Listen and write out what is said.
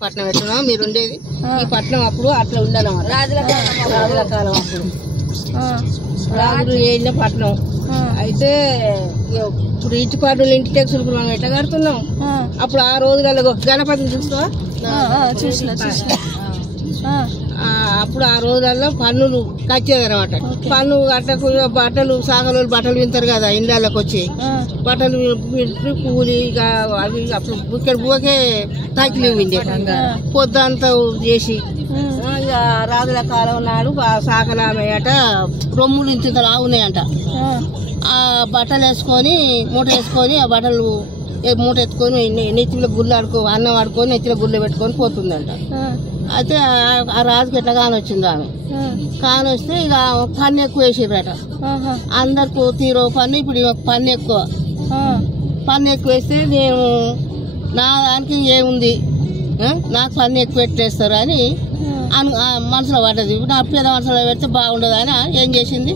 పట్నం ఎట్లా మీరు ఉండేది ఈ పట్నం అప్పుడు అట్లా ఉండనమాట రాజుల కాలం అప్పుడు రాజులు ఏళ్ళ పట్నం అయితే ఇప్పుడు ఇంటి పన్నులు ఇంటి ట్యాక్సులు మనం ఎట్లా కడుతున్నాం అప్పుడు ఆ రోజులలో గణపతిని చూస్తావా అప్పుడు ఆ రోజులలో పన్నులు కట్టేది అనమాట పన్ను కట్టకు బట్టలు సాగలు బట్టలు వింటారు కదా ఇండ్లకి వచ్చి బట్టలు వింటూ కూలి అవి అప్పుడు ఇక్కడ బుకే తాకిలి విండే పొద్దంతా చేసి ఇక రాజుల కాలం నాడు సాకలామేట రొమ్ములు ఇంత లాగున్నాయంట ఆ బట్టలు వేసుకొని మూట వేసుకొని ఆ బట్టలు మూట ఎత్తుకొని నెత్తిలో గుళ్ళు అన్నం ఆడుకొని నెత్తిలో గుళ్ళు పెట్టుకొని పోతుందంట అయితే ఆ రాజుకి ఎట్లా కానొచ్చింది ఆమె కానొస్తే ఇక పన్ను ఎక్కువ వేసిర్రట అందరికి తీరో పన్ను ఇప్పుడు పన్ను ఎక్కువ వేస్తే నేను నా దానికి ఏముంది నాకు పన్ను ఎక్కువ పెట్టేస్తారు అని మనసులో పడ్డది నా పేద మనసులో పెడితే బాగుండదు అని ఏం చేసింది